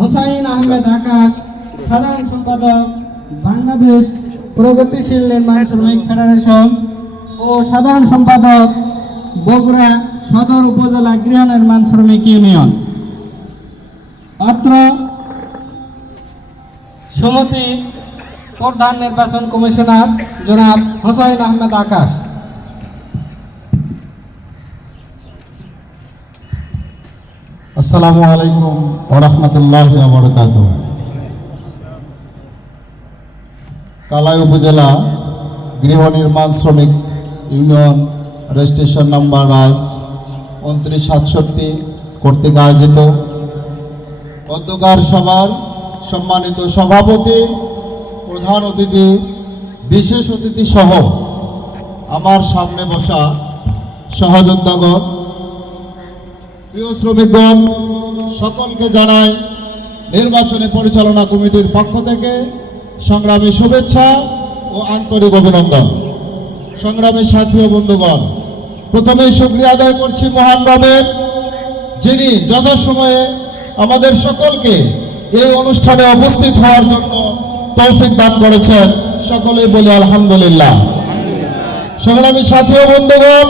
হোসাইন আহমেদ আকাশ, সাধারণ সম্পাদক বাংলাদেশ প্রগতিশীল নির্মাণ শ্রমিক ফেডারেশন ও সাধারণ সম্পাদক বগুড়া সদর উপজেলা গৃহ নির্মাণ শ্রমিক ইউনিয়ন। অত্র সমিতি প্রধান নির্বাচন কমিশনার জনাব হোসাইন আহমেদ আকাশ। আসসালামু আলাইকুম ওয়া রাহমাতুল্লাহি ওয়া বারাকাতুহু। কালাই উপজেলা গৃহ নির্মাণ শ্রমিক ইউনিয়ন রেজিস্ট্রেশন নাম্বার রাজ 2967 কর্তৃক আয়োজিত অধ্যকার সভার সম্মানিত সভাপতি, প্রধান অতিথি, বিশেষ অতিথি সহ আমার সামনে বসা সহযোদ্ধাগণ, প্রিয় শ্রমিকগণ, সকলকে জানাই নির্বাচনী পরিচালনা কমিটির পক্ষ থেকে সংগ্রামী শুভেচ্ছা ও আন্তরিক অভিনন্দন। সংগ্রামী সাথী ও বন্ধুগণ, প্রথমেই শুকরিয়া আদায় করছি মহান রবের, যিনি যথাসময়ে আমাদের সকলকে এই অনুষ্ঠানে উপস্থিত হওয়ার জন্য তৌফিক দান করেছেন। সকলেই বলি আলহামদুলিল্লাহ। সংগ্রামী সাথী ও বন্ধুগণ,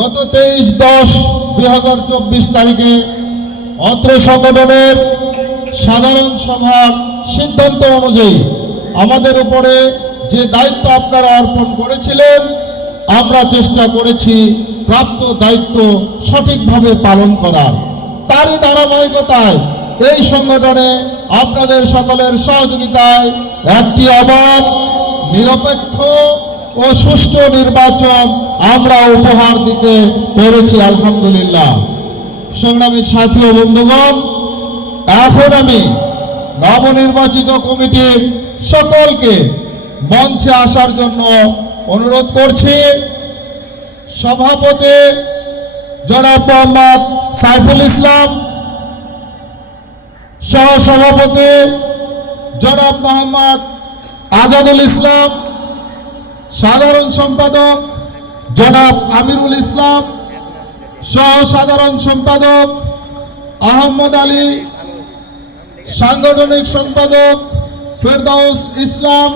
গত 23/10/2024 তারিখে অত্র সংগঠনের সাধারণ সভার সিদ্ধান্ত অনুযায়ী আমাদের উপরে যে দায়িত্ব আপনারা অর্পণ করেছিলেন, আমরা চেষ্টা করেছি প্রাপ্ত দায়িত্ব সঠিকভাবে পালন করার। তারই ধারাবাহিকতায় এই সংগঠনে আপনাদের সকলের সহযোগিতায় একটি অবাধ, নিরপেক্ষ ও সুষ্ঠু নির্বাচন আমরা উপহার দিতে পেরেছি আলহামদুলিল্লাহ। সংগ্রামী সাথী ও বন্ধুগণ, এখন আমি নবনির্বাচিত কমিটির সকলকে মঞ্চে আসার জন্য অনুরোধ করছি। সভাপতি জনাব মোহাম্মদ সাইফুল ইসলাম, সহসভাপতি জনাব মোহাম্মদ আজাদুল ইসলাম, সাধারণ সম্পাদক জনাব আমিরুল ইসলাম, সহ সাধারণ সম্পাদক আহমদ আলী, সাংগঠনিক সম্পাদক ফেরদাউস ইসলাম,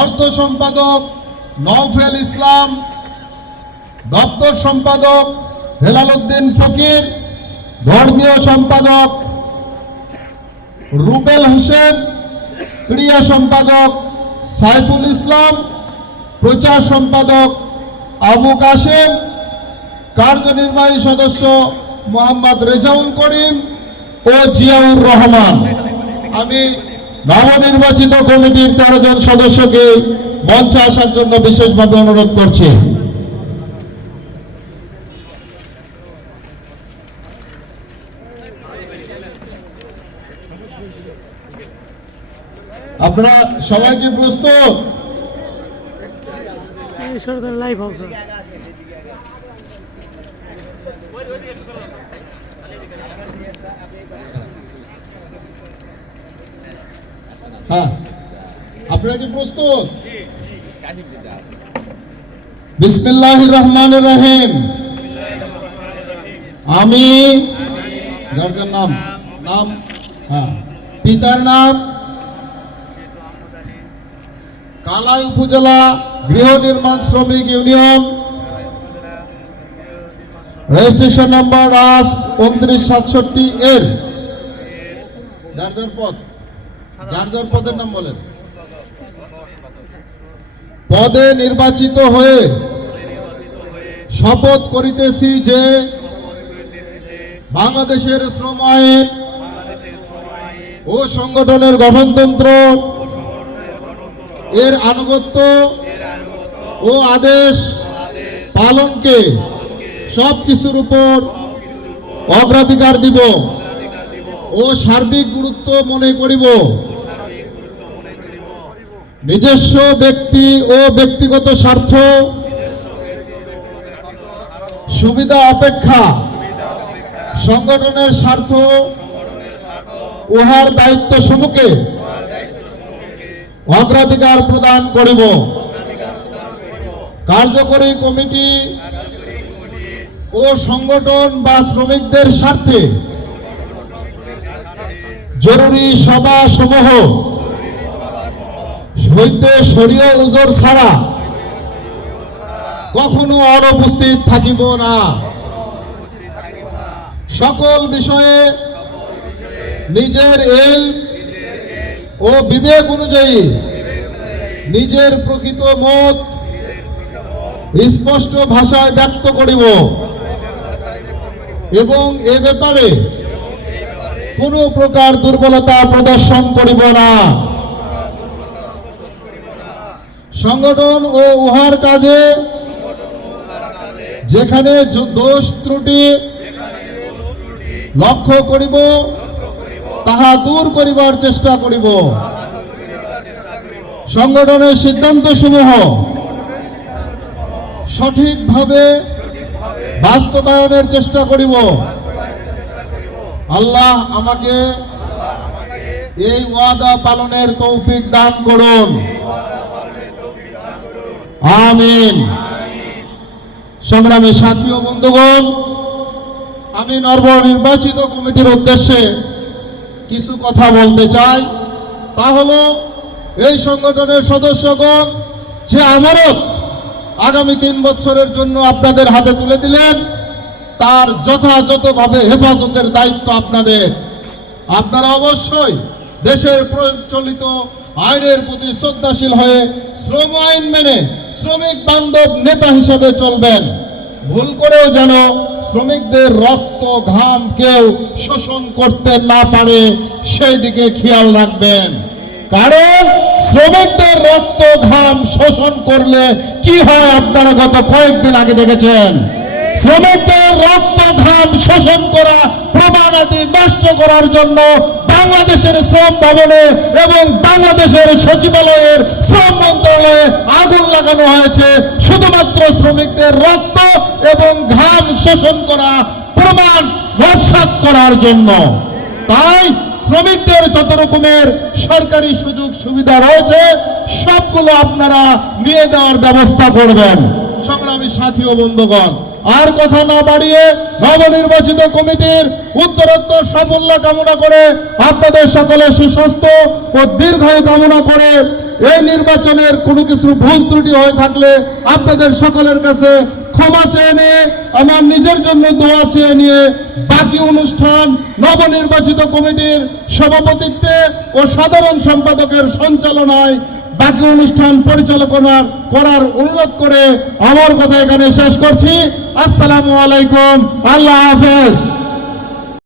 অর্থ সম্পাদক নওফেল ইসলাম, দপ্তর সম্পাদক হেলাল উদ্দিন ফকির, ধর্মীয় সম্পাদক রুবেল হোসেন, ক্রিয়া সম্পাদক সাইফুল ইসলাম, প্রচার সম্পাদক আবু কাশেম, কার্যনির্বাহী সদস্য মোহাম্মদ রেজাউল করিম ও জিয়াউর রহমান। আমি নবনির্বাচিত কমিটির 13 জন সদস্যকে মঞ্চে আসার জন্য বিশেষভাবে অনুরোধ করছি। আপনারা সবাই কি প্রস্তুত? লাইভ হাউস হ্যাঁ, আপনারা কি প্রস্তুত? বিসমিল্লাহির রহমানির রহিম। আমি যার যার নাম হ্যাঁ, পিতার নাম কালাই উপজেলা গৃহ নির্মাণ শ্রমিক ইউনিয়ন রেজিস্ট্রেশন নাম্বার রাজ 2967 এর যার যার পদের নাম বলেন। পদে নির্বাচিত হয়ে শপথ করিতেছি যে বাংলাদেশের শ্রম আইন ও সংগঠনের গঠনতন্ত্র এর আনুগত্য ও আদেশ পালনকে সব কিছুর উপর অগ্রাধিকার দিব ও সার্বিক গুরুত্ব মনে করিব। নিজস্ব ব্যক্তি ও ব্যক্তিগত স্বার্থ সুবিধা অপেক্ষা সংগঠনের স্বার্থ উহার দায়িত্ব সমূহকে অগ্রাধিকার প্রদান করিব। কার্যকরী কমিটি ও সংগঠন বা শ্রমিকদের স্বার্থে জরুরি সভা সমূহ হইতে সরিয়ে ওজোর ছাড়া কখনো অনুপস্থিত থাকিব না। সকল বিষয়ে নিজের এল ও বিবেক অনুযায়ী নিজের প্রকৃত মত স্পষ্ট ভাষায় ব্যক্ত করিব এবং এ ব্যাপারে কোনো প্রকার দুর্বলতা প্রদর্শন করিব না। সংগঠন ও উহার কাজে যেখানে দোষ ত্রুটি লক্ষ্য করিব তাহা দূর করিবার চেষ্টা করিব। সংগঠনের সিদ্ধান্ত সমূহ সঠিকভাবে বাস্তবায়নের চেষ্টা করিব। আল্লাহ আমাকে এই ওয়াদা পালনের তৌফিক দান করুন, আমিন। সংগ্রামী সাথী ও বন্ধুগণ, আমি নবনির্বাচিত কমিটির উদ্দেশ্যে কিছু কথা বলতে চাই। তা হলো এই সংগঠনের সদস্যগণ যে আমানত আগামী 3 বছরের জন্য আপনাদের হাতে তুলে দিলেন, তার যথাযথভাবে হেফাজতের দায়িত্ব আপনাদের। আপনারা অবশ্যই দেশের প্রচলিত আইনের প্রতি শ্রদ্ধাশীল হয়ে শ্রম আইন মেনে শ্রমিক বান্ধব নেতা হিসেবে চলবেন। ভুল করেও যেন শ্রমিকদের রক্ত ঘাম কেউ শোষণ করতে না পারে সেই দিকে খেয়াল রাখবেন। কারণ শ্রমিকদের রক্ত ঘাম শোষণ করলে কি হয় আপনারা গত কয়েকদিন আগে দেখেছেন। শ্রমিকদের রক্ত ঘাম শোষণ করা প্রমাণাদি নষ্ট করার জন্য বাংলাদেশের শ্রম ভবনে এবং বাংলাদেশের সচিবালয়ের শ্রম মন্ত্রণালয়ে আগুন লাগানো হয়েছে শুধুমাত্র শ্রমিকদের রক্ত এবং ঘাম শোষণ করা প্রমাণ নস্যাৎ করার জন্য। তাই শ্রমিকদের যত রকমের সরকারি সুযোগ সুবিধা রয়েছে সবগুলো আপনারা নিয়ে দেওয়ার ব্যবস্থা করবেন। সংগ্রামী সাথী ও বন্ধুগণ, আর কথা না বাড়িয়ে নবনির্বাচিত কমিটির উত্তরোত্তর সাফল্য কামনা করে, আপনাদের সকলের সুস্বাস্থ্য ও দীর্ঘায়ু কামনা করে, এই নির্বাচনের কোনো কিছু ভুল ত্রুটি হয়ে থাকলে আপনাদের সকলের কাছে ক্ষমা চেয়ে নিয়ে, আমার নিজের জন্য দোয়া চেয়ে নিয়ে বাকি অনুষ্ঠান নবনির্বাচিত কমিটির সভাপতিত্বে ও সাধারণ সম্পাদকের সঞ্চালনায় বাকি অনুষ্ঠান পরিচালনা করার অনুরোধ করে আমার কথা এখানে শেষ করছি। আসসালামু আলাইকুম, আল্লাহ হাফেজ।